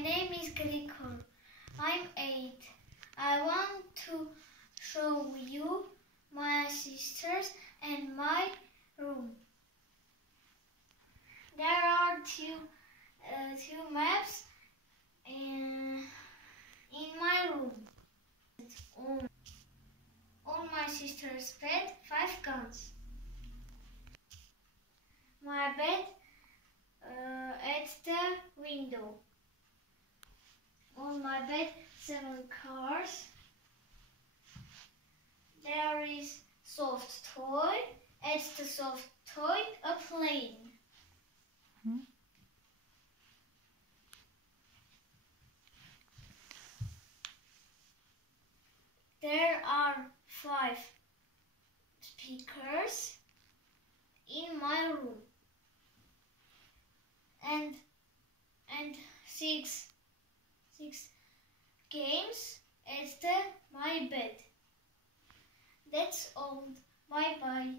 name is Grigor. I'm 8. I want to show you my sisters and my room. There are two maps in my room. On my sister's bed, 5 guns. My bed at the window. On my bed, 7 cars. There is soft toy. At the soft toy, a plane. There are 5 speakers in my room and 6 games at my bed. That's all. Bye bye.